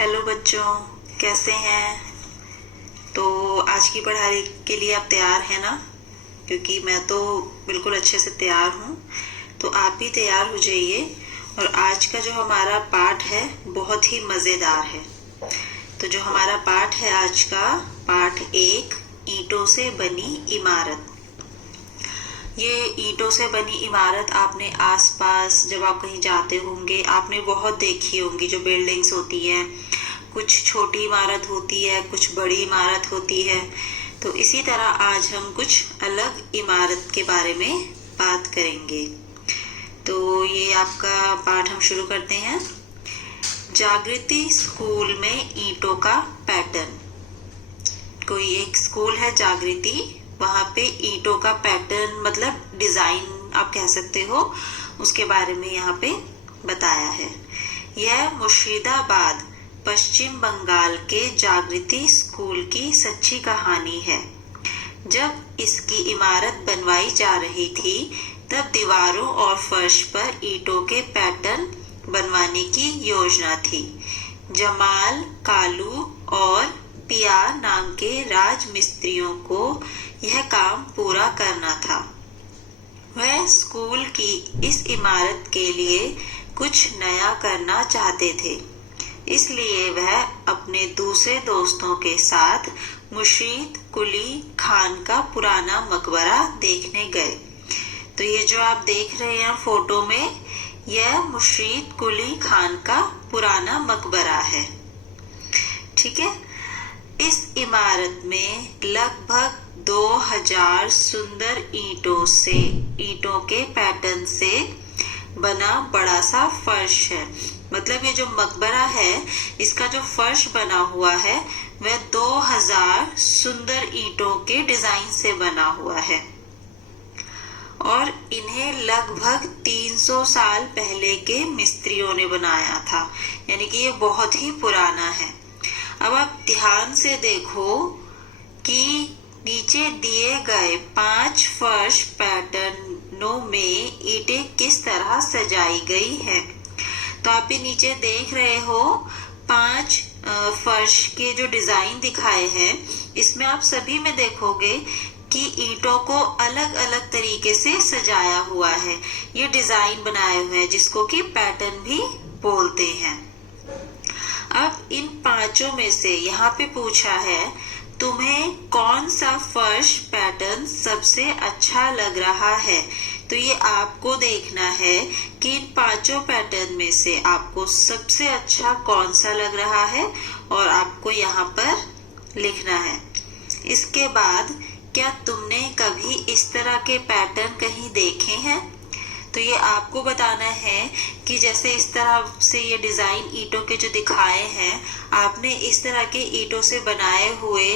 Hello बच्चों, कैसे हैं? तो आज की पढ़ाई के लिए आप तैयार हैं ना? क्योंकि मैं तो बिल्कुल अच्छे से तैयार हूँ। तो आप भी तैयार हो जाइए। और आज का जो हमारा पाठ है बहुत ही मज़ेदार है। तो जो हमारा पाठ है आज का, पाठ 1, ईंटों से बनी इमारत। ये ईंटों से बनी इमारत आपने आसपास जब आप कहीं जाते होंगे आपने बहुत देखी होंगी। जो बिल्डिंग्स होती हैं, कुछ छोटी इमारत होती है, कुछ बड़ी इमारत होती है। तो इसी तरह आज हम कुछ अलग इमारत के बारे में बात करेंगे। तो ये आपका पाठ हम शुरू करते हैं। जागृति स्कूल में ईंटों का पैटर्न। कोई एक स्कूल है जागृति, वहां पे ईंटों का पैटर्न मतलब डिजाइन आप कह सकते हो, उसके बारे में यहाँ पे बताया है। यह मुर्शिदाबाद पश्चिम बंगाल के जागृति स्कूल की सच्ची कहानी है। जब इसकी इमारत बनवाई जा रही थी तब दीवारों और फर्श पर ईंटों के पैटर्न बनवाने की योजना थी। जमाल, कालू और पिया नाम के राजमिस्त्रियों को यह काम पूरा करना था। वह स्कूल की इस इमारत के लिए कुछ नया करना चाहते थे, इसलिए वह अपने दूसरे दोस्तों के साथ मुर्शीद कुली खान का पुराना मकबरा देखने गए। तो ये जो आप देख रहे हैं फोटो में, यह मुर्शीद कुली खान का पुराना मकबरा है। ठीक है। इस इमारत में लगभग 2000 सुंदर ईंटों के पैटर्न से बना बड़ा सा फर्श है। मतलब ये जो मकबरा है, इसका जो फर्श बना हुआ है वह 2000 सुंदर ईंटों के डिजाइन से बना हुआ है। और इन्हें लगभग 300 साल पहले के मिस्त्रियों ने बनाया था, यानी कि ये बहुत ही पुराना है। अब आप ध्यान से देखो कि नीचे दिए गए 5 फर्श पैटर्नों में ईंटें किस तरह सजाई गई है। तो आप ये नीचे देख रहे हो 5 फर्श के जो डिजाइन दिखाए हैं, इसमें आप सभी में देखोगे कि ईंटों को अलग अलग तरीके से सजाया हुआ है। ये डिजाइन बनाए हुए हैं जिसको कि पैटर्न भी बोलते हैं। अब इन 5 में से यहाँ पे पूछा है, तुम्हें कौन सा फर्श पैटर्न सबसे अच्छा लग रहा है। तो ये आपको देखना है कि इन 5 पैटर्न में से आपको सबसे अच्छा कौन सा लग रहा है और आपको यहाँ पर लिखना है। इसके बाद क्या तुमने कभी इस तरह के पैटर्न कहीं देखे हैं? तो ये आपको बताना है कि जैसे इस तरह से ये डिजाइन ईंटों के जो दिखाए हैं, आपने इस तरह के ईंटों से बनाए हुए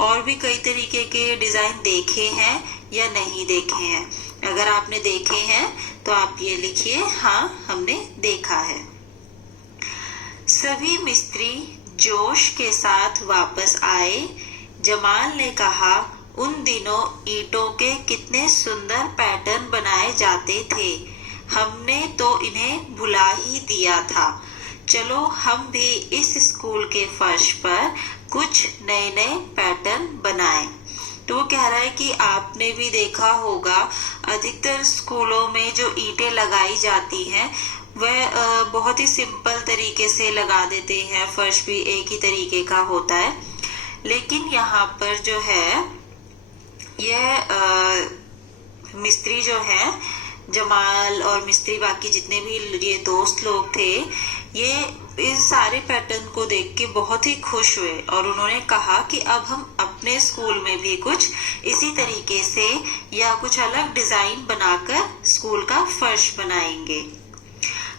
और भी कई तरीके के डिजाइन देखे हैं या नहीं देखे हैं। अगर आपने देखे हैं तो आप ये लिखिए, हाँ हमने देखा है। सभी मिस्त्री जोश के साथ वापस आए। जमाल ने कहा, उन दिनों ईंटों के कितने सुंदर पैटर्न बनाए जाते थे, हमने तो इन्हें भुला ही दिया था। चलो हम भी इस स्कूल के फर्श पर कुछ नए नए पैटर्न बनाएं। तो वो कह रहा है कि आपने भी देखा होगा अधिकतर स्कूलों में जो ईंटें लगाई जाती हैं वह बहुत ही सिंपल तरीके से लगा देते हैं, फर्श भी एक ही तरीके का होता है। लेकिन यहाँ पर जो है यह मिस्त्री जो है, जमाल और मिस्त्री बाकी जितने भी ये दोस्त लोग थे, ये इस सारे पैटर्न को देख के बहुत ही खुश हुए और उन्होंने कहा कि अब हम अपने स्कूल में भी कुछ इसी तरीके से या कुछ अलग डिजाइन बनाकर स्कूल का फर्श बनाएंगे।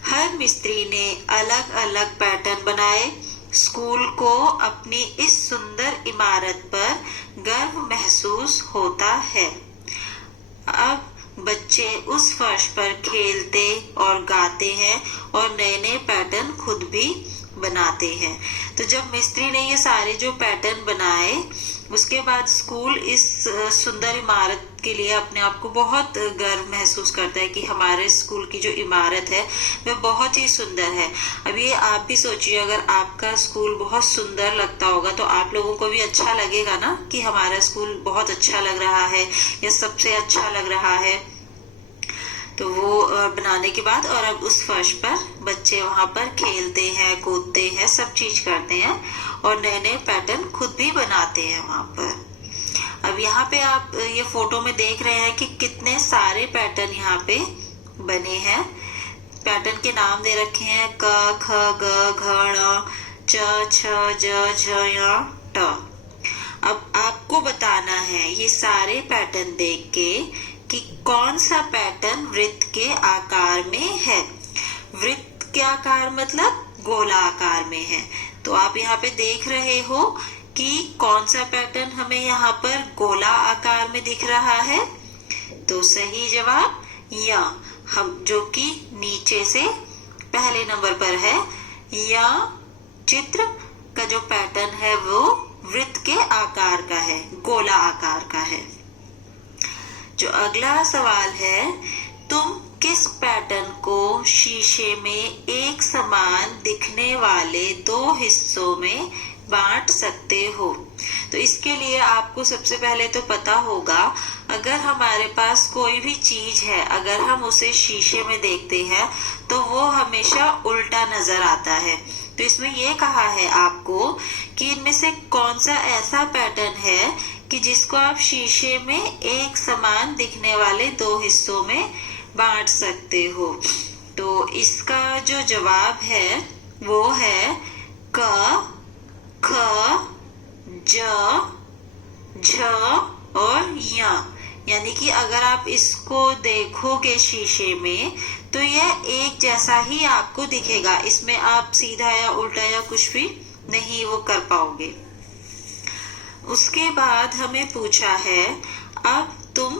हर मिस्त्री ने अलग अलग पैटर्न बनाए। स्कूल को अपनी इस सुंदर इमारत पर गर्व महसूस होता है। अब बच्चे उस फर्श पर खेलते और गाते हैं और नए नए पैटर्न खुद भी बनाते हैं। तो जब मिस्त्री ने ये सारे जो पैटर्न बनाए उसके बाद स्कूल इस सुंदर इमारत के लिए अपने आप को बहुत गर्व महसूस करता है कि हमारे स्कूल की जो इमारत है वह बहुत ही सुंदर है। अब ये आप भी सोचिए, अगर आपका स्कूल बहुत सुंदर लगता होगा तो आप लोगों को भी अच्छा लगेगा ना कि हमारा स्कूल बहुत अच्छा लग रहा है या सबसे अच्छा लग रहा है। तो वो बनाने के बाद और अब उस फर्श पर बच्चे वहां पर खेलते हैं, कूदते हैं, सब चीज करते हैं और नए नए पैटर्न खुद भी बनाते हैं वहां पर। अब यहाँ पे आप ये फोटो में देख रहे हैं कि कितने सारे पैटर्न यहाँ पे बने हैं। पैटर्न के नाम दे रखे हैं क, ख, ग, घ, ण, च, छ, ज, झ, य, ट। अब आपको बताना है ये सारे पैटर्न देख के कि कौन सा पैटर्न वृत्त के आकार में है। वृत्त के आकार मतलब गोला आकार में है। तो आप यहाँ पे देख रहे हो कि कौन सा पैटर्न हमें यहाँ पर गोला आकार में दिख रहा है। तो सही जवाब य, हम जो कि नीचे से पहले नंबर पर है। या चित्र का जो पैटर्न है वो वृत्त के आकार का है, गोला आकार का है। जो अगला सवाल है, तुम किस पैटर्न को शीशे में एक समान दिखने वाले दो हिस्सों में बांट सकते हो। तो इसके लिए आपको सबसे पहले तो पता होगा, अगर हमारे पास कोई भी चीज है, अगर हम उसे शीशे में देखते हैं तो वो हमेशा उल्टा नजर आता है। तो इसमें ये कहा है आपको कि इनमें से कौन सा ऐसा पैटर्न है कि जिसको आप शीशे में एक समान दिखने वाले दो हिस्सों में बांट सकते हो। तो इसका जो जवाब है वो है क, ख, ज, झ और य। यानी कि अगर आप इसको देखोगे शीशे में तो यह एक जैसा ही आपको दिखेगा, इसमें आप सीधा या उल्टा या कुछ भी नहीं वो कर पाओगे। उसके बाद हमें पूछा है, अब तुम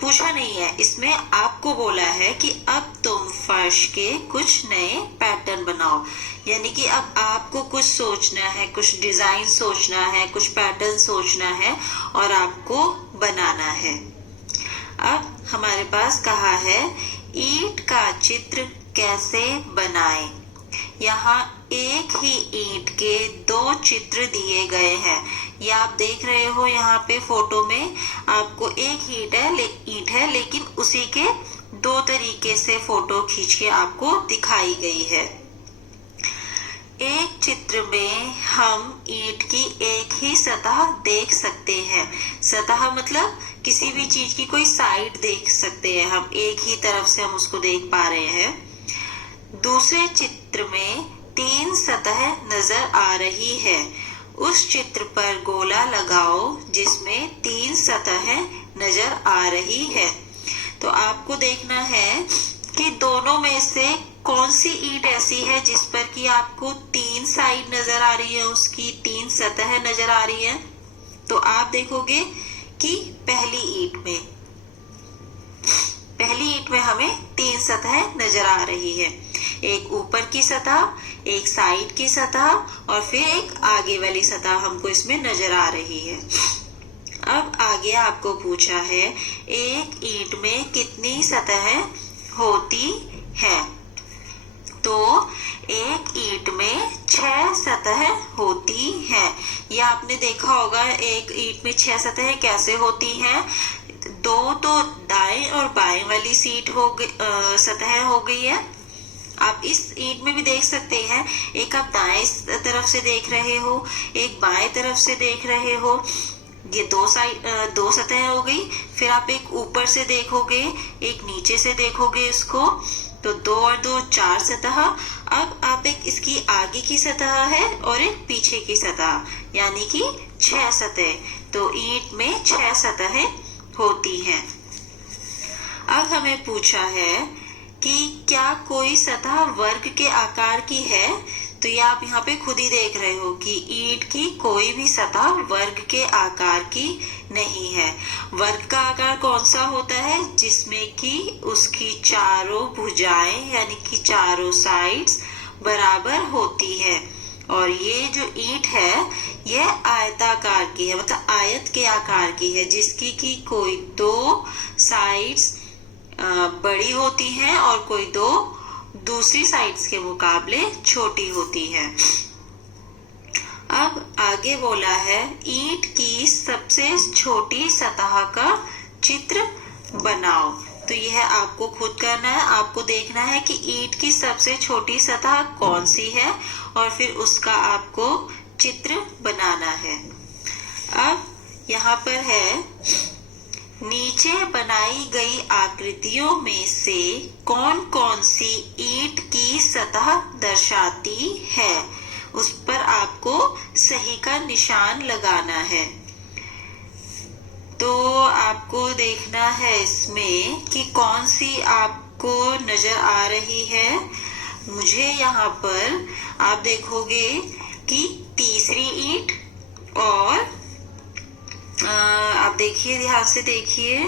पूछा नहीं है, इसमें आपको बोला है कि अब तुम फर्श के कुछ नए पैटर्न बनाओ। यानी कि अब आपको कुछ सोचना है, कुछ डिजाइन सोचना है, कुछ पैटर्न सोचना है और आपको बनाना है। अब हमारे पास कहा है ईंट का चित्र कैसे बनाएं। यहाँ एक ही ईंट के दो चित्र दिए गए हैं। ये आप देख रहे हो यहाँ पे फोटो में, आपको एक ईंट है लेकिन उसी के दो तरीके से फोटो खींच के आपको दिखाई गई है। एक चित्र में हम ईंट की एक ही सतह देख सकते हैं। सतह मतलब किसी भी चीज की कोई साइड देख सकते हैं हम, एक ही तरफ से हम उसको देख पा रहे हैं। दूसरे चित्र में तीन सतह नजर आ रही है। उस चित्र पर गोला लगाओ जिसमें तीन सतह नजर आ रही है। तो आपको देखना है कि दोनों में से कौन सी ईंट ऐसी है जिस पर कि आपको तीन साइड नजर आ रही है, उसकी तीन सतह नजर आ रही है। तो आप देखोगे कि पहली ईंट में हमें तीन सतह नजर आ रही है, एक ऊपर की सतह, एक साइड की सतह और फिर एक आगे वाली सतह हमको इसमें नजर आ रही है। अब आगे आपको पूछा है एक ईंट में कितनी सतह होती है। तो एक ईंट में 6 सतह होती है। ये आपने देखा होगा एक ईंट में 6 सतह कैसे होती हैं। दो तो दाएं और बाएं वाली सतह हो गई है। आप इस ईंट में भी देख सकते हैं, एक आप दाएं तरफ से देख रहे हो, एक बाएं तरफ से देख रहे हो। ये दो सतह हो गई। फिर आप एक ऊपर से देखोगे, एक नीचे से देखोगे इसको, तो 2 और 2 4 सतह। अब आप एक इसकी आगे की सतह है और एक पीछे की सतह, यानी कि 6 सतह। तो ईंट में 6 सतह होती हैं। अब हमें पूछा है कि क्या कोई सतह वर्ग के आकार की है। तो ये आप यहाँ पे खुद ही देख रहे हो कि ईंट की कोई भी सतह वर्ग के आकार की नहीं है। वर्ग का आकार कौन सा होता है, जिसमें कि उसकी चारों भुजाएं यानी कि चारों साइड्स बराबर होती है। और ये जो ईंट है यह आयताकार की है, मतलब आयत के आकार की है, जिसकी की कोई दो साइड्स बड़ी होती हैं और कोई दो दूसरी साइड्स के मुकाबले छोटी होती है। अब आगे बोला है ईंट की सबसे छोटी सतह का चित्र बनाओ। तो यह आपको खुद करना है, आपको देखना है कि ईंट की सबसे छोटी सतह कौन सी है और फिर उसका आपको चित्र बनाना है। अब यहाँ पर है नीचे बनाई गई आकृतियों में से कौन कौन सी ईंट की सतह दर्शाती है, उस पर आपको सही का निशान लगाना है। तो आपको देखना है इसमें कि कौन सी आपको नजर आ रही है। मुझे यहाँ पर आप देखोगे कि तीसरी ईंट, और आप देखिए, ध्यान से देखिए,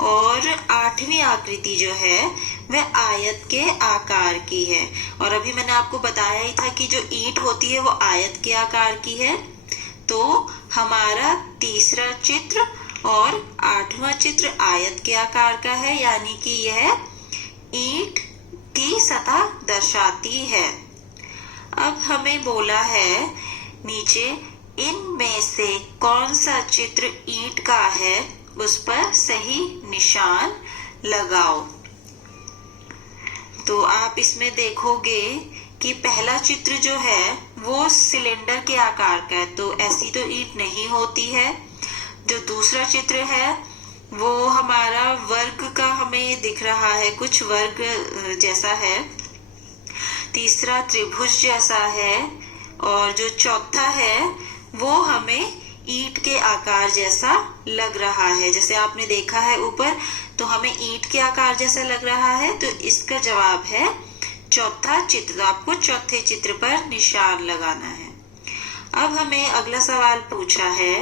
और आठवीं आकृति जो है वह आयत के आकार की है। और अभी मैंने आपको बताया ही था कि जो ईंट होती है वो आयत के आकार की है। तो हमारा तीसरा चित्र और आठवां चित्र आयत के आकार का है, यानी कि यह ईंट की सतह दर्शाती है। अब हमें बोला है नीचे इनमें से कौन सा चित्र ईंट का है, उस पर सही निशान लगाओ। तो आप इसमें देखोगे कि पहला चित्र जो है वो सिलेंडर के आकार का है, तो ऐसी तो ईंट नहीं होती है। जो दूसरा चित्र है वो हमारा वर्ग का हमें दिख रहा है, कुछ वर्ग जैसा है। तीसरा त्रिभुज जैसा है, और जो चौथा है वो हमें ईंट के आकार जैसा लग रहा है। जैसे आपने देखा है ऊपर, तो हमें ईंट के आकार जैसा लग रहा है, तो इसका जवाब है चौथा चित्र। तो आपको चौथे चित्र पर निशान लगाना है। अब हमें अगला सवाल पूछा है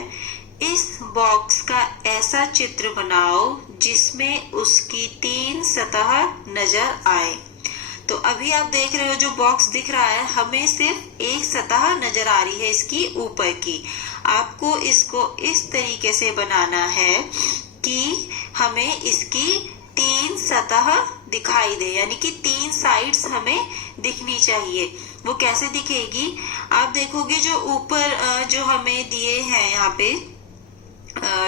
इस बॉक्स का ऐसा चित्र बनाओ जिसमें उसकी 3 सतह नजर आए। तो अभी आप देख रहे हो जो बॉक्स दिख रहा है, हमें सिर्फ एक सतह नजर आ रही है इसकी ऊपर की। आपको इसको इस तरीके से बनाना है कि हमें इसकी 3 सतह दिखाई दे, यानी कि 3 साइड्स हमें दिखनी चाहिए। वो कैसे दिखेगी, आप देखोगे जो ऊपर जो हमें दिए हैं यहाँ पे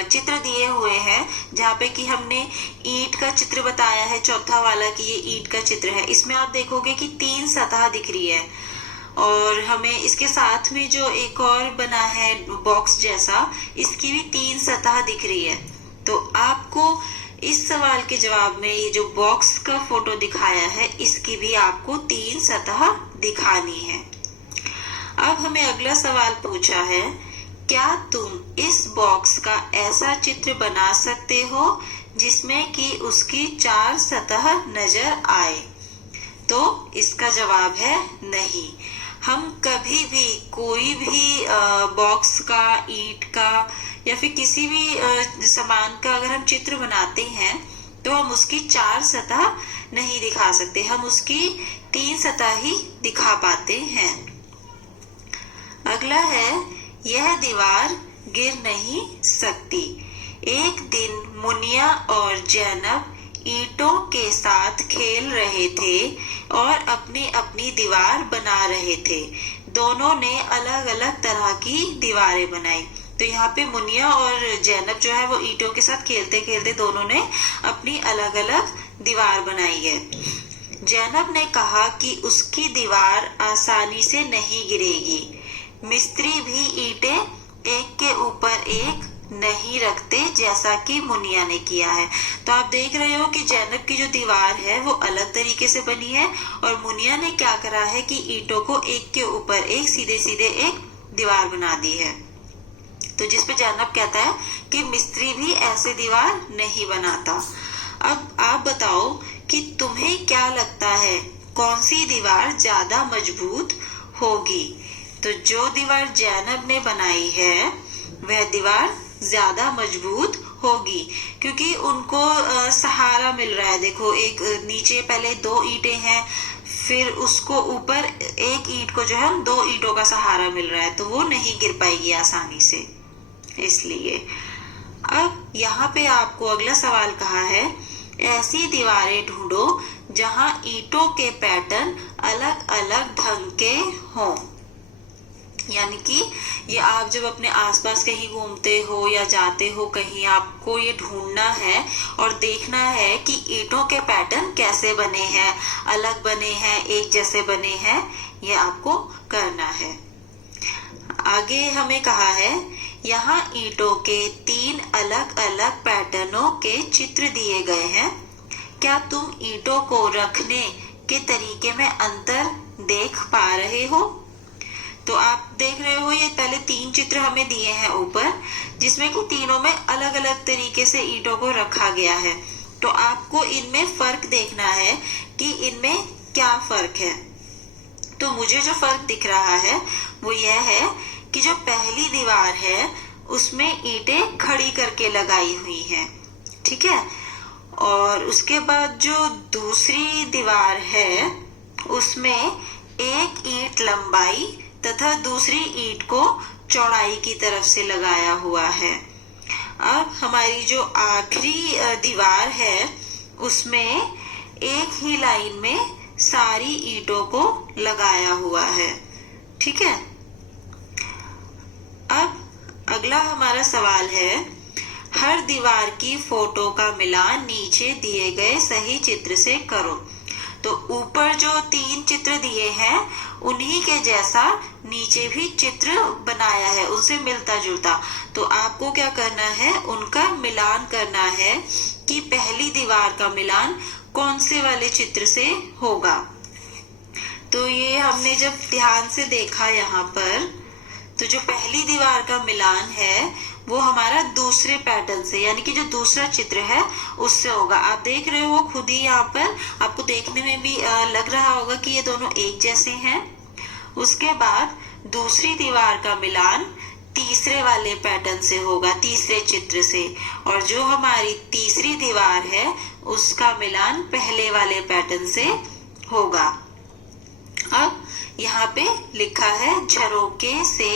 चित्र दिए हुए हैं, जहाँ पे कि हमने ईंट का चित्र बताया है, चौथा वाला कि ये ईंट का चित्र है। इसमें आप देखोगे कि 3 सतह दिख रही है, और हमें इसके साथ में जो एक और बना है बॉक्स जैसा, इसकी भी 3 सतह दिख रही है। तो आपको इस सवाल के जवाब में ये जो बॉक्स का फोटो दिखाया है, इसकी भी आपको 3 सतह दिखानी है। अब हमें अगला सवाल पूछा है क्या तुम इस बॉक्स का ऐसा चित्र बना सकते हो जिसमें कि उसकी 4 सतह नजर आए। तो इसका जवाब है नहीं। हम कभी भी कोई भी बॉक्स का, ईंट का या फिर किसी भी सामान का अगर हम चित्र बनाते हैं तो हम उसकी 4 सतह नहीं दिखा सकते, हम उसकी 3 सतह ही दिखा पाते हैं। अगला है यह दीवार गिर नहीं सकती। एक दिन मुनिया और जैनब ईंटों के साथ खेल रहे थे और अपनी अपनी दीवार बना रहे थे। दोनों ने अलग अलग तरह की दीवारें बनाई। तो यहाँ पे मुनिया और जैनब जो है वो ईंटों के साथ खेलते खेलते दोनों ने अपनी अलग अलग दीवार बनाई है। जैनब ने कहा कि उसकी दीवार आसानी से नहीं गिरेगी। मिस्त्री भी ईंटें एक के ऊपर एक नहीं रखते जैसा कि मुनिया ने किया है। तो आप देख रहे हो कि जैनब की जो दीवार है वो अलग तरीके से बनी है, और मुनिया ने क्या करा है कि ईंटों को एक के ऊपर एक सीधे सीधे एक दीवार बना दी है। तो जिस पे जैनब कहता है कि मिस्त्री भी ऐसे दीवार नहीं बनाता। अब आप बताओ कि तुम्हें क्या लगता है कौन सी दीवार ज्यादा मजबूत होगी। तो जो दीवार जैनब ने बनाई है वह दीवार ज्यादा मजबूत होगी, क्योंकि उनको सहारा मिल रहा है। देखो, एक नीचे पहले 2 ईंटें हैं, फिर उसको ऊपर एक ईंट को जो है 2 ईंटों का सहारा मिल रहा है, तो वो नहीं गिर पाएगी आसानी से, इसलिए। अब यहाँ पे आपको अगला सवाल कहा है, ऐसी दीवारें ढूंढो जहां ईंटों के पैटर्न अलग अलग ढंग के हों। यानी कि ये आप जब अपने आसपास कहीं घूमते हो या जाते हो कहीं, आपको ये ढूंढना है और देखना है कि ईंटों के पैटर्न कैसे बने हैं, अलग बने हैं, एक जैसे बने हैं, ये आपको करना है। आगे हमें कहा है, यहाँ ईंटों के 3 अलग अलग पैटर्नों के चित्र दिए गए हैं। क्या तुम ईंटों को रखने के तरीके में अंतर देख पा रहे हो? तो आप देख रहे हो, ये पहले 3 चित्र हमें दिए हैं ऊपर, जिसमें कि तीनों में अलग अलग तरीके से ईंटों को रखा गया है। तो आपको इनमें फर्क देखना है कि इनमें क्या फर्क है। तो मुझे जो फर्क दिख रहा है वो यह है कि जो पहली दीवार है उसमें ईंटें खड़ी करके लगाई हुई हैं, ठीक है। और उसके बाद जो दूसरी दीवार है उसमें एक ईंट लंबाई तथा दूसरी ईंट को चौड़ाई की तरफ से लगाया हुआ है। अब हमारी जो आखिरी दीवार है उसमें एक ही लाइन में सारी ईंटों को लगाया हुआ है, ठीक है। अब अगला हमारा सवाल है, हर दीवार की फोटो का मिलान नीचे दिए गए सही चित्र से करो। तो ऊपर जो 3 चित्र दिए हैं उन्हीं के जैसा नीचे भी चित्र बनाया है, उनसे मिलता जुलता। तो आपको क्या करना है, उनका मिलान करना है कि पहली दीवार का मिलान कौन से वाले चित्र से होगा। तो ये हमने जब ध्यान से देखा यहाँ पर, तो जो पहली दीवार का मिलान है वो हमारा दूसरे पैटर्न से, यानी कि जो दूसरा चित्र है उससे होगा। आप देख रहे हो खुद ही, यहाँ पर आपको देखने में भी लग रहा होगा कि ये दोनों एक जैसे हैं। उसके बाद दूसरी दीवार का मिलान तीसरे वाले पैटर्न से होगा, तीसरे चित्र से। और जो हमारी तीसरी दीवार है उसका मिलान पहले वाले पैटर्न से होगा। अब यहाँ पे लिखा है, झरोके से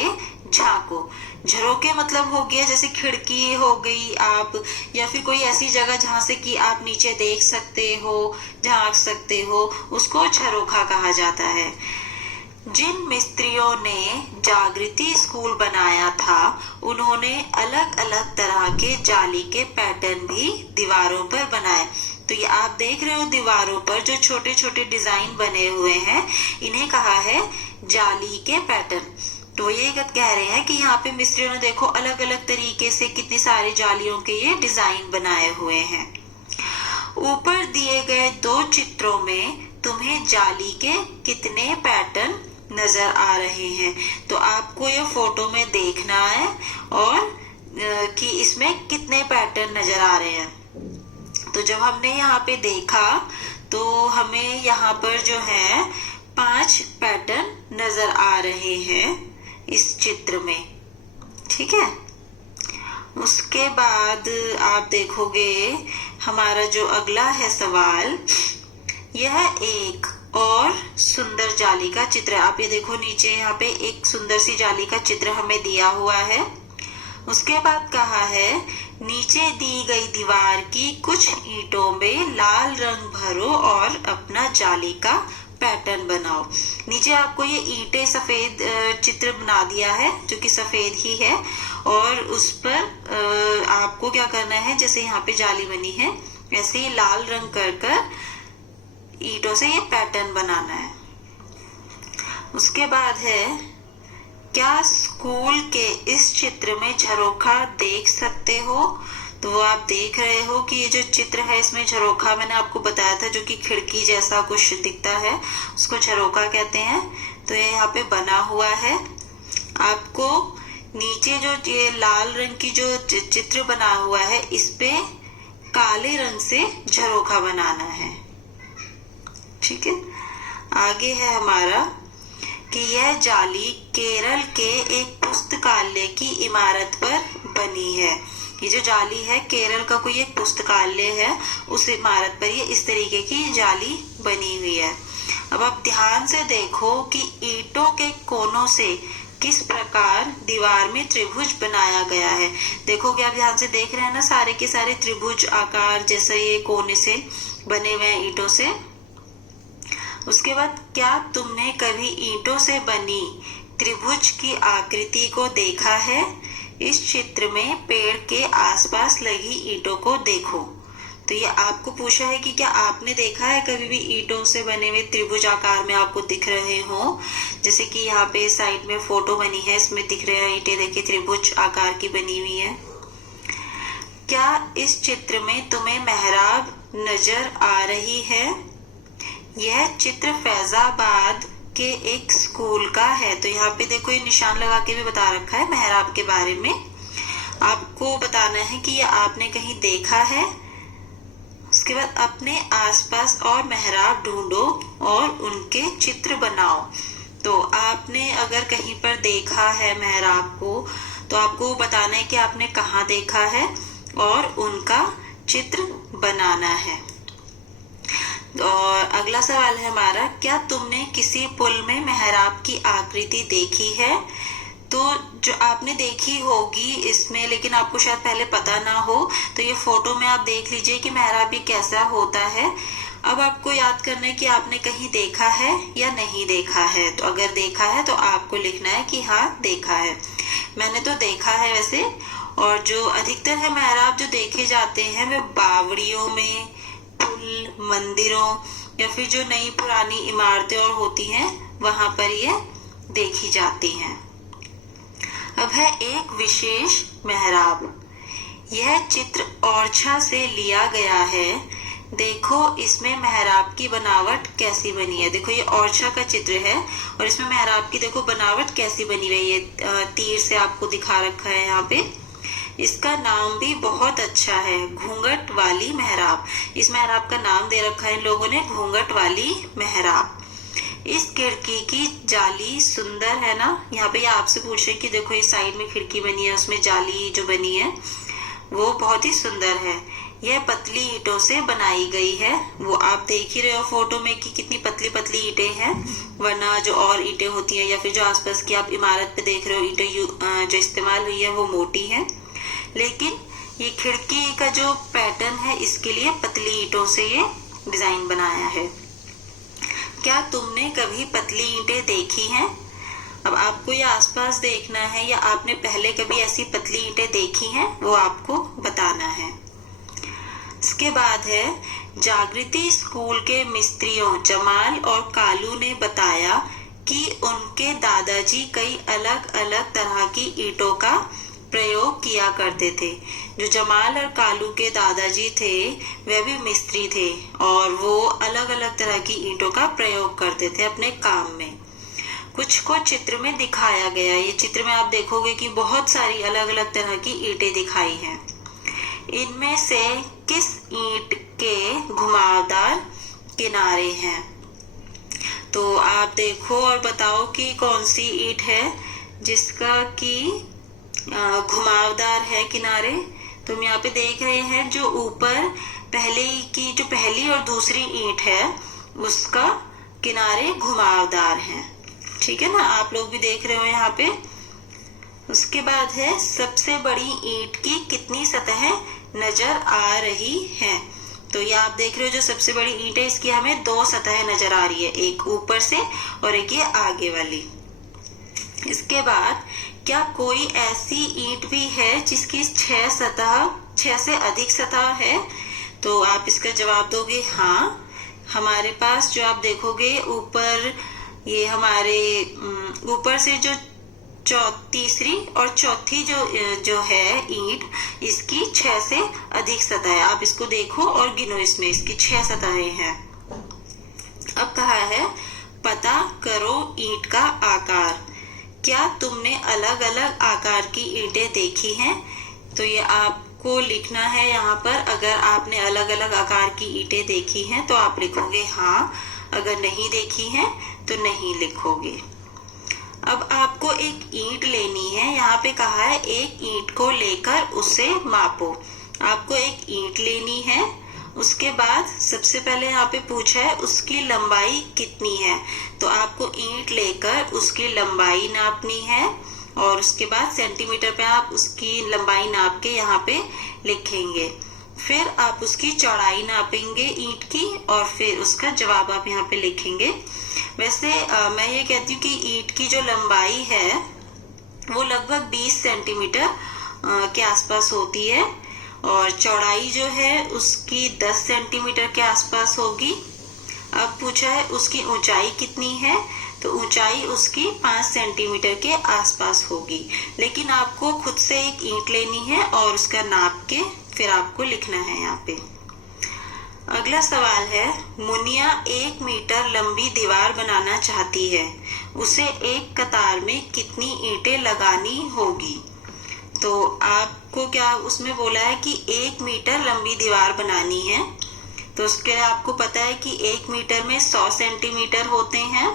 झांको। झरोके मतलब हो गया जैसे खिड़की हो गई आप, या फिर कोई ऐसी जगह जहां से कि आप नीचे देख सकते हो, झांक सकते हो, उसको झरोखा कहा जाता है। जिन मिस्त्रियों ने जागृति स्कूल बनाया था उन्होंने अलग अलग तरह के जाली के पैटर्न भी दीवारों पर बनाए। तो ये आप देख रहे हो दीवारों पर जो छोटे छोटे डिजाइन बने हुए हैं, इन्हें कहा है जाली के पैटर्न। तो ये कह रहे हैं कि यहाँ पे मिस्त्रियों ने देखो अलग अलग तरीके से कितनी सारी जालियों के ये डिजाइन बनाए हुए हैं। ऊपर दिए गए 2 चित्रों में तुम्हें जाली के कितने पैटर्न नजर आ रहे हैं? तो आपको ये फोटो में देखना है और कि इसमें कितने पैटर्न नजर आ रहे हैं। तो जब हमने यहाँ पे देखा तो हमें यहाँ पर जो है 5 पैटर्न नजर आ रहे हैं इस चित्र में, ठीक है। उसके बाद आप देखोगे हमारा जो अगला है सवाल, यह एक और सुंदर जाली का चित्र है। आप ये देखो नीचे यहाँ पे एक सुंदर सी जाली का चित्र हमें दिया हुआ है। उसके बाद कहा है, नीचे दी गई दीवार की कुछ ईंटों में लाल रंग भरो और अपना जाली का पैटर्न बनाओ। नीचे आपको ये ईंटें सफेद चित्र बना दिया है जो कि सफेद ही है, और उस पर आपको क्या करना है, जैसे यहाँ पे जाली बनी है ऐसे ही लाल रंग कर कर ईंटों से ये पैटर्न बनाना है। उसके बाद है, क्या स्कूल के इस चित्र में झरोखा देख सकते हो? तो वो आप देख रहे हो कि ये जो चित्र है इसमें झरोखा, मैंने आपको बताया था, जो कि खिड़की जैसा कुछ दिखता है उसको झरोखा कहते हैं। तो ये यहाँ पे बना हुआ है। आपको नीचे जो ये लाल रंग की जो चित्र बना हुआ है इस पे काले रंग से झरोखा बनाना है, ठीक है। आगे है हमारा कि यह जाली केरल के एक पुस्तकालय की इमारत पर बनी है। ये जो जाली है केरल का कोई एक पुस्तकालय है, उस इमारत पर ये इस तरीके की जाली बनी हुई है। अब आप ध्यान से देखो कि ईंटों के कोनों से किस प्रकार दीवार में त्रिभुज बनाया गया है। देखो क्या आप ध्यान से देख रहे हैं ना, सारे के सारे त्रिभुज आकार जैसे ये कोने से बने हुए हैं ईंटों से। उसके बाद क्या तुमने कभी ईंटों से बनी त्रिभुज की आकृति को देखा है? इस चित्र में पेड़ के आसपास लगी ईंटों को देखो। तो ये आपको पूछा है कि क्या आपने देखा है कभी भी ईंटों से बने हुए त्रिभुज आकार में आपको दिख रहे हो? जैसे कि यहाँ पे साइड में फोटो बनी है, इसमें दिख रहे हैं ईंटें, देखिए त्रिभुज आकार की बनी हुई है। क्या इस चित्र में तुम्हें मेहराब नजर आ रही है? यह चित्र फैजाबाद के एक स्कूल का है। तो यहाँ पे देखो ये निशान लगा के भी बता रखा है मेहराब के बारे में। आपको बताना है कि ये आपने कहीं देखा है। उसके बाद अपने आसपास और मेहराब ढूंढो और उनके चित्र बनाओ। तो आपने अगर कहीं पर देखा है मेहराब को, तो आपको बताना है कि आपने कहाँ देखा है और उनका चित्र बनाना है। और अगला सवाल है हमारा, क्या तुमने किसी पुल में मेहराब की आकृति देखी है? तो जो आपने देखी होगी इसमें, लेकिन आपको शायद पहले पता ना हो, तो ये फोटो में आप देख लीजिए कि मेहराब कैसा होता है। अब आपको याद करना है कि आपने कहीं देखा है या नहीं देखा है। तो अगर देखा है तो आपको लिखना है कि हाँ देखा है। मैंने तो देखा है वैसे। और जो अधिकतर है मेहराब जो देखे जाते हैं वे बावड़ियों में, पुल, मंदिरों या फिर जो नई पुरानी इमारतें और होती हैं वहां पर ये देखी जाती हैं। अब है एक विशेष मेहराब। यह चित्र ओरछा से लिया गया है। देखो इसमें मेहराब की बनावट कैसी बनी है। देखो ये ओरछा का चित्र है और इसमें मेहराब की देखो बनावट कैसी बनी हुई है। ये तीर से आपको दिखा रखा है यहाँ पे। इसका नाम भी बहुत अच्छा है, घूंघट वाली मेहराब। इस मेहराब का नाम दे रखा है इन लोगों ने, घूंघट वाली मेहराब। इस खिड़की की जाली सुंदर है ना। यहाँ पे आपसे पूछे कि देखो ये साइड में खिड़की बनी है, उसमें जाली जो बनी है वो बहुत ही सुंदर है। यह पतली ईंटों से बनाई गई है। वो आप देख ही रहे हो फोटो में कि कितनी पतली पतली ईंटें हैं, वरना जो और ईंटें होती हैं या फिर जो आसपास की आप इमारत पे देख रहे हो ईंटें जो इस्तेमाल हुई है वो मोटी है। लेकिन ये खिड़की का जो पैटर्न है इसके लिए पतली ईंटों से ये डिजाइन बनाया है। क्या तुमने कभी पतली ईंटें देखी हैं? अब आपको ये आसपास देखना है या आपने पहले कभी ऐसी पतली ईंटें देखी हैं, वो आपको बताना है। इसके बाद है, जागृति स्कूल के मिस्त्रियों जमाल और कालू ने बताया कि उनके दादाजी कई अलग अलग तरह की ईंटों का प्रयोग किया करते थे। जो जमाल और कालू के दादाजी थे वे भी मिस्त्री थे और वो अलग अलग तरह की ईंटों का प्रयोग करते थे अपने काम में। कुछ को चित्र में दिखाया गया। ये चित्र में आप देखोगे कि बहुत सारी अलग अलग तरह की ईंटें दिखाई हैं। इनमें से किस ईंट के घुमावदार किनारे हैं? तो आप देखो और बताओ कि कौन सी ईंट है जिसका की घुमावदार है किनारे। तो हम यहाँ पे देख रहे हैं जो ऊपर पहली और दूसरी ईंट है उसका किनारे घुमावदार है। ठीक है ना, आप लोग भी देख रहे हो यहाँ पे। उसके बाद है, सबसे बड़ी ईंट की कितनी सतहें नजर आ रही हैं? तो ये आप देख रहे हो जो सबसे बड़ी ईंट है इसकी हमें 2 सतहें नजर आ रही है, एक ऊपर से और एक ये आगे वाली। इसके बाद, क्या कोई ऐसी ईंट भी है जिसकी 6 से अधिक सतह है? तो आप इसका जवाब दोगे हाँ। हमारे पास जो आप देखोगे ऊपर, ये हमारे ऊपर से जो तीसरी और चौथी जो है ईंट, इसकी 6 से अधिक सतह है। आप इसको देखो और गिनो, इसमें इसकी 6 सतहें हैं। अब कहा है, पता करो ईंट का आकार। क्या तुमने अलग अलग आकार की ईंटें देखी हैं? तो ये आपको लिखना है यहाँ पर। अगर आपने अलग अलग आकार की ईंटें देखी हैं तो आप लिखोगे हाँ, अगर नहीं देखी हैं तो नहीं लिखोगे। अब आपको आपको एक ईंट लेनी है। यहाँ पे कहा है एक ईंट को लेकर उसे मापो। आपको एक ईंट लेनी है। उसके बाद सबसे पहले यहाँ पे पूछा है उसकी लंबाई कितनी है, तो आपको ईंट लेकर उसकी लंबाई नापनी है और उसके बाद सेंटीमीटर पे आप उसकी लंबाई नाप के यहाँ पे लिखेंगे। फिर आप उसकी चौड़ाई नापेंगे ईंट की और फिर उसका जवाब आप यहाँ पे लिखेंगे। वैसे मैं ये कहती हूँ कि ईंट की जो लंबाई है वो लगभग 20 सेंटीमीटर के आसपास होती है और चौड़ाई जो है उसकी 10 सेंटीमीटर के आसपास होगी। अब पूछा है उसकी ऊंचाई कितनी है, तो ऊंचाई उसकी 5 सेंटीमीटर के आसपास होगी। लेकिन आपको खुद से एक ईंट लेनी है और उसका नाप के फिर आपको लिखना है यहाँ पे। अगला सवाल है, मुनिया 1 मीटर लंबी दीवार बनाना चाहती है, उसे एक कतार में कितनी ईंटें लगानी होगी। तो आपको क्या उसमें बोला है कि 1 मीटर लंबी दीवार बनानी है, तो उसके लिए आपको पता है कि 1 मीटर में 100 सेंटीमीटर होते हैं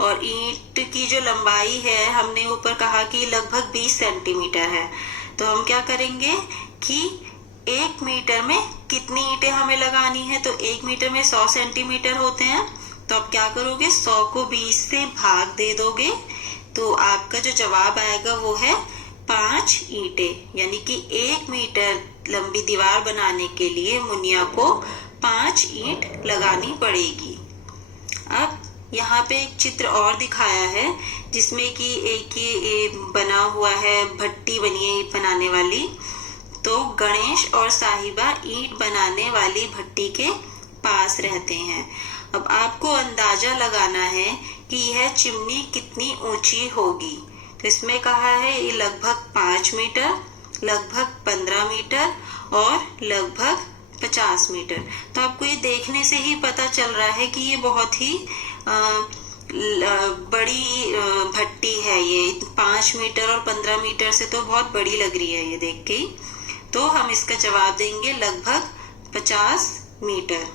और ईंट की जो लंबाई है हमने ऊपर कहा कि लगभग 20 सेंटीमीटर है। तो हम क्या करेंगे कि 1 मीटर में कितनी ईंटें हमें लगानी है, तो 1 मीटर में 100 सेंटीमीटर होते हैं। तो आप क्या करोगे, 100 को 20 से भाग दे दोगे, तो आपका जो जवाब आएगा वो है 5 ईंटें। यानी कि 1 मीटर लंबी दीवार बनाने के लिए मुनिया को 5 ईंट लगानी पड़ेगी। अब यहाँ पे एक चित्र और दिखाया है जिसमें कि एक ये बना हुआ है, भट्टी बनी है ईंट बनाने वाली। तो गणेश और साहिबा ईंट बनाने वाली भट्टी के पास रहते हैं। अब आपको अंदाजा लगाना है कि यह चिमनी कितनी ऊंची होगी। तो इसमें कहा है ये लगभग 5 मीटर, लगभग 15 मीटर और लगभग 50 मीटर। तो आपको ये देखने से ही पता चल रहा है कि ये बहुत ही बड़ी भट्टी है। ये 5 मीटर और 15 मीटर से तो बहुत बड़ी लग रही है ये देख के। तो हम इसका जवाब देंगे लगभग 50 मीटर।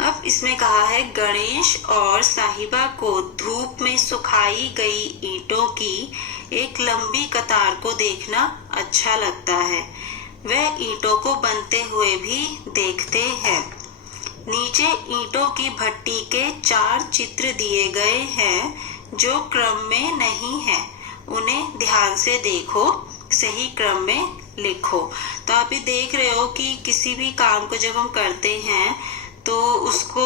अब इसमें कहा है गणेश और साहिबा को धूप में सुखाई गई ईंटों की एक लंबी कतार को देखना अच्छा लगता है। वह ईंटों को बनते हुए भी देखते हैं। नीचे ईंटों की भट्टी के 4 चित्र दिए गए हैं जो क्रम में नहीं है। उन्हें ध्यान से देखो, सही क्रम में लिखो। तो आप ये देख रहे हो कि किसी भी काम को जब हम करते हैं तो उसको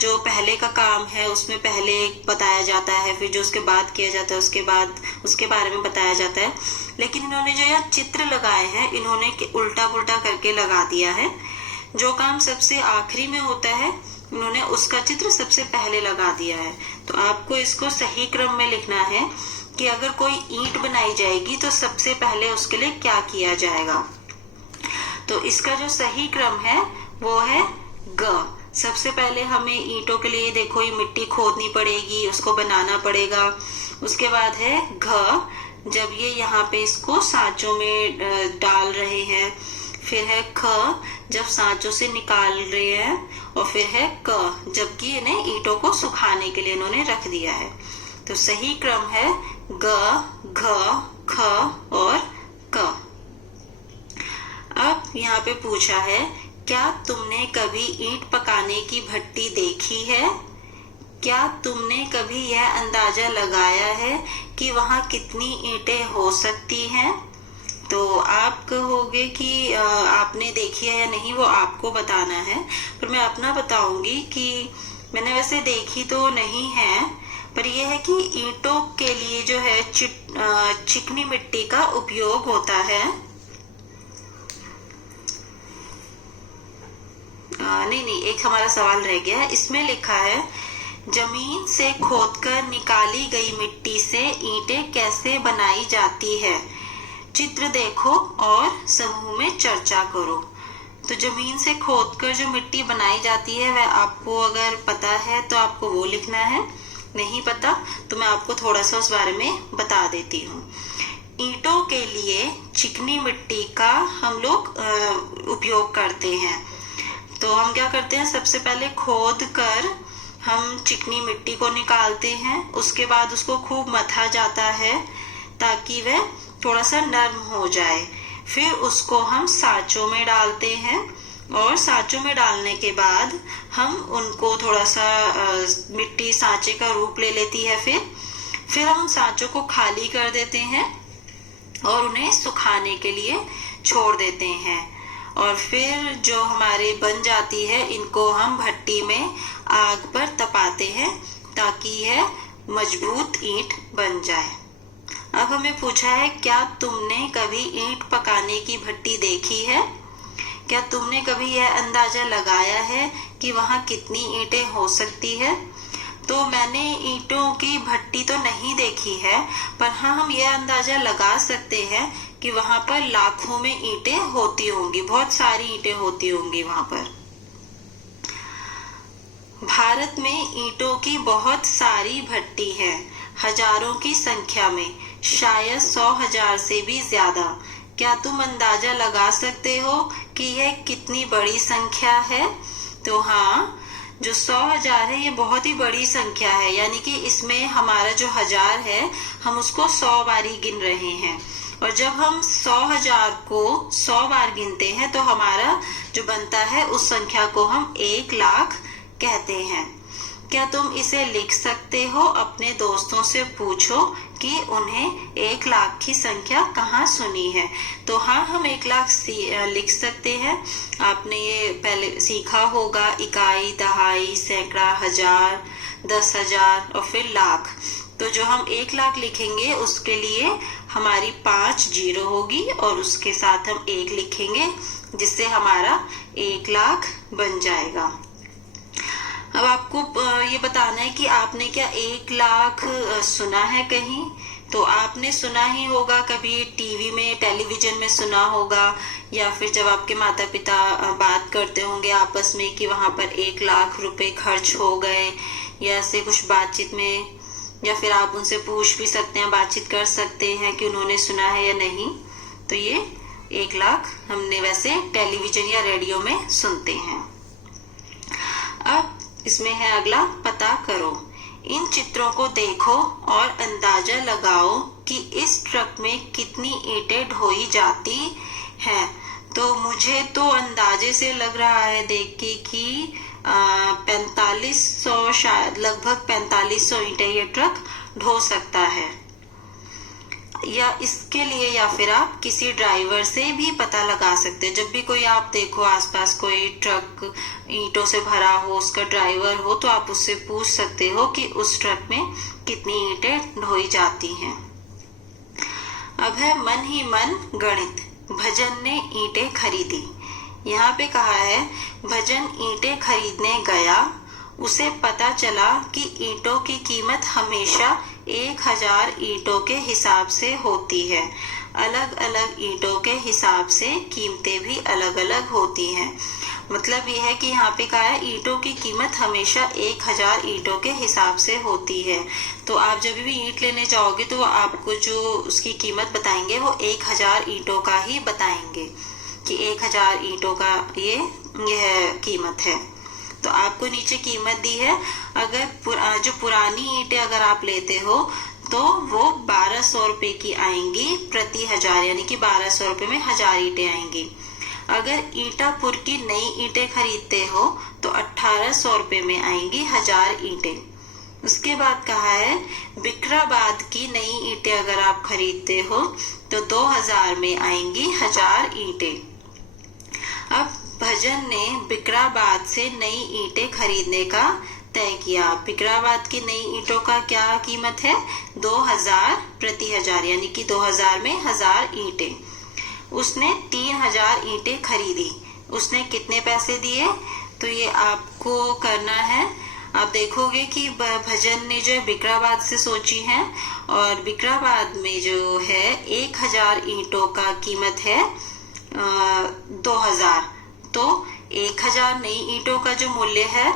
जो पहले का काम है उसमें पहले बताया जाता है, फिर जो उसके बाद किया जाता है उसके बाद उसके बारे में बताया जाता है। लेकिन इन्होंने जो यह चित्र लगाए हैं इन्होंने उल्टा पुल्टा करके लगा दिया है। जो काम सबसे आखिरी में होता है उन्होंने उसका चित्र सबसे पहले लगा दिया है। तो आपको इसको सही क्रम में लिखना है कि अगर कोई ईंट बनाई जाएगी तो सबसे पहले उसके लिए क्या किया जाएगा। तो इसका जो सही क्रम है वो है ग। सबसे पहले हमें ईंटों के लिए देखो ये मिट्टी खोदनी पड़ेगी, उसको बनाना पड़ेगा। उसके बाद है घ, जब ये यहाँ पे इसको सांचों में डाल रहे हैं। फिर है ख, जब सांचों से निकाल रहे हैं। और फिर है क, जबकि इन्हें ईंटों को सुखाने के लिए इन्होंने रख दिया है। तो सही क्रम है ग, घ, ख और क। अब यहाँ पे पूछा है क्या तुमने कभी ईंट पकाने की भट्टी देखी है? क्या तुमने कभी यह अंदाजा लगाया है कि वहां कितनी ईंटें हो सकती हैं? तो आप कहोगे कि आपने देखी है या नहीं, वो आपको बताना है। पर मैं अपना बताऊंगी कि मैंने वैसे देखी तो नहीं है, पर यह है कि ईंटों के लिए जो है चिकनी मिट्टी का उपयोग होता है। नहीं, एक हमारा सवाल रह गया है। इसमें लिखा है जमीन से खोदकर निकाली गई मिट्टी से ईंटें कैसे बनाई जाती है? चित्र देखो और समूह में चर्चा करो। तो जमीन से खोदकर जो मिट्टी बनाई जाती है वह आपको अगर पता है तो आपको वो लिखना है, नहीं पता तो मैं आपको थोड़ा सा उस बारे में बता देती हूँ। ईंटों के लिए चिकनी मिट्टी का हम लोग उपयोग करते हैं। तो हम क्या करते हैं, सबसे पहले खोद कर हम चिकनी मिट्टी को निकालते हैं। उसके बाद उसको खूब मथा जाता है ताकि वह थोड़ा सा नरम हो जाए। फिर उसको हम साँचों में डालते हैं और साँचों में डालने के बाद हम उनको थोड़ा सा मिट्टी साँचे का रूप ले लेती है। फिर हम साँचों को खाली कर देते हैं और उन्हें सुखाने के लिए छोड़ देते हैं। और फिर जो हमारे बन जाती है, इनको हम भट्टी में आग पर तपाते हैं ताकि यह मजबूत ईंट बन जाए। अब हमें पूछा है, क्या तुमने कभी ईंट पकाने की भट्टी देखी है? क्या तुमने कभी यह अंदाजा लगाया है कि वहाँ कितनी ईंटें हो सकती है? तो मैंने ईंटों की भट्टी तो नहीं देखी है, पर हाँ, हम यह अंदाजा लगा सकते हैं कि वहाँ पर लाखों में ईंटें होती होंगी, बहुत सारी ईंटें होती होंगी वहाँ पर। भारत में ईंटों की बहुत सारी भट्टी है, हजारों की संख्या में, शायद 100,000 से भी ज्यादा। क्या तुम अंदाजा लगा सकते हो कि यह कितनी बड़ी संख्या है? तो हाँ, जो 100,000 है ये बहुत ही बड़ी संख्या है, यानी कि इसमें हमारा जो 1000 है हम उसको 100 बारी गिन रहे हैं। और जब हम 100,000 को 100 बार गिनते हैं तो हमारा जो बनता है उस संख्या को हम 1 लाख कहते हैं। क्या तुम इसे लिख सकते हो? अपने दोस्तों से पूछो कि उन्हें 1 लाख की संख्या कहाँ सुनी है। तो हाँ, हम 1 लाख लिख सकते हैं। आपने ये पहले सीखा होगा, इकाई, दहाई, सैकड़ा, हजार, 10,000 और फिर लाख। तो जो हम 1 लाख लिखेंगे उसके लिए हमारी 5 जीरो होगी और उसके साथ हम 1 लिखेंगे, जिससे हमारा 1 लाख बन जाएगा। अब आपको ये बताना है कि आपने क्या 1 लाख सुना है कहीं? तो आपने सुना ही होगा, कभी टीवी में, टेलीविजन में सुना होगा, या फिर जब आपके माता पिता बात करते होंगे आपस में कि वहां पर 1 लाख रुपए खर्च हो गए, या ऐसे कुछ बातचीत में, या फिर आप उनसे पूछ भी सकते हैं, बातचीत कर सकते हैं कि उन्होंने सुना है या नहीं। तो ये 1 लाख हमने वैसे टेलीविजन या रेडियो में सुनते हैं। अब इसमें है अगला, पता करो। इन चित्रों को देखो और अंदाजा लगाओ कि इस ट्रक में कितनी ईंटें ढोई जाती हैं। तो मुझे तो अंदाजे से लग रहा है देख के कि 4500, शायद लगभग 4500 ईंटें ये ट्रक ढो सकता है। या इसके लिए, या फिर आप किसी ड्राइवर से भी पता लगा सकते हैं। जब भी कोई आप देखो आसपास कोई ट्रक ईंटों से भरा हो, उसका ड्राइवर हो, तो आप उससे पूछ सकते हो कि उस ट्रक में कितनी ईंटें ढोई जाती हैं। अब है मन ही मन गणित। भजन ने ईंटें खरीदी। यहाँ पे कहा है, भजन ईंटें खरीदने गया, उसे पता चला कि ईंटों की कीमत हमेशा 1000 ईंटों के हिसाब से होती है। अलग अलग ईंटों के हिसाब से कीमतें भी अलग अलग होती हैं। मतलब यह है कि यहाँ पे कहा है ईंटों की कीमत हमेशा 1000 ईंटों के हिसाब से होती है। तो आप जब भी ईंट लेने जाओगे तो आपको जो उसकी कीमत बताएंगे वो 1000 ईंटों का ही बताएंगे कि 1000 ईंटों का यह कीमत है। तो आपको नीचे कीमत दी है। अगर जो पुरानी ईंटें अगर आप लेते हो तो वो 1200 रुपए की आएंगी प्रति 1000, यानी कि 1200 रुपए में 1000 ईंटें आएंगी। अगर ईटापुर की नई ईंटें खरीदते हो तो 1800 रुपए में आएंगी 1000 ईंटें। उसके बाद कहा है, बिकराबाद की नई ईंटें अगर आप खरीदते हो तो 2000 में आएंगी 1000 ईंटें। अब भजन ने बिकराबाद से नई ईंटें खरीदने का तय किया। बिकराबाद की नई ईंटों का क्या कीमत है? 2000 प्रति 1000, यानी कि 2000 में 1000 ईंटें। उसने 3000 ईंटें खरीदी। उसने कितने पैसे दिए? तो ये आपको करना है। आप देखोगे कि भजन ने जो बिकराबाद से सोची है, और बिकराबाद में जो है 1000 ईंटों का कीमत है 2000। तो 1000 नई ईंटों का जो मूल्य है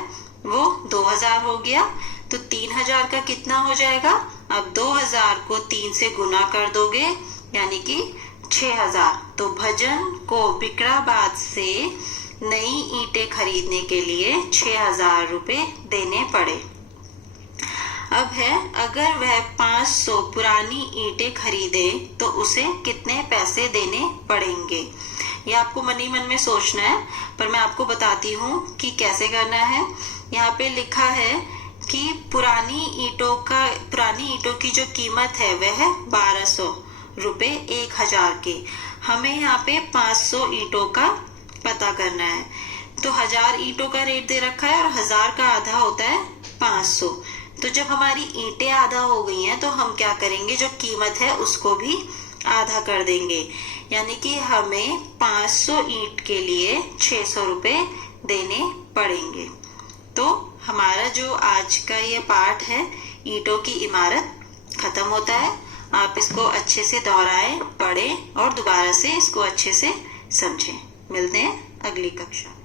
वो 2000 हो गया। तो 3000 का कितना हो जाएगा? अब 2000 को 3 से गुना कर दोगे, यानी कि 6000। तो भजन को बिकराबाद से नई ईंटें खरीदने के लिए 6,000 रुपए देने पड़े। अब है, अगर वह 500 पुरानी ईंटें खरीदे तो उसे कितने पैसे देने पड़ेंगे। ये आपको मन ही मन में सोचना है, पर मैं आपको बताती हूँ कि कैसे करना है। यहाँ पे लिखा है कि पुरानी ईंटों की जो कीमत है वह है 1200 रुपए 1000 के। हमें यहाँ पे 500 ईंटों का पता करना है। तो 1000 ईंटों का रेट दे रखा है और 1000 का आधा होता है 500। तो जब हमारी ईंटें आधा हो गई हैं तो हम क्या करेंगे, जो कीमत है उसको भी आधा कर देंगे। यानी कि हमें 500 ईंट के लिए 600 रुपए देने पड़ेंगे। तो हमारा जो आज का ये पाठ है, ईंटों की इमारत, खत्म होता है। आप इसको अच्छे से दोहराएं, पढ़ें और दोबारा से इसको अच्छे से समझें। मिलते हैं अगली कक्षा।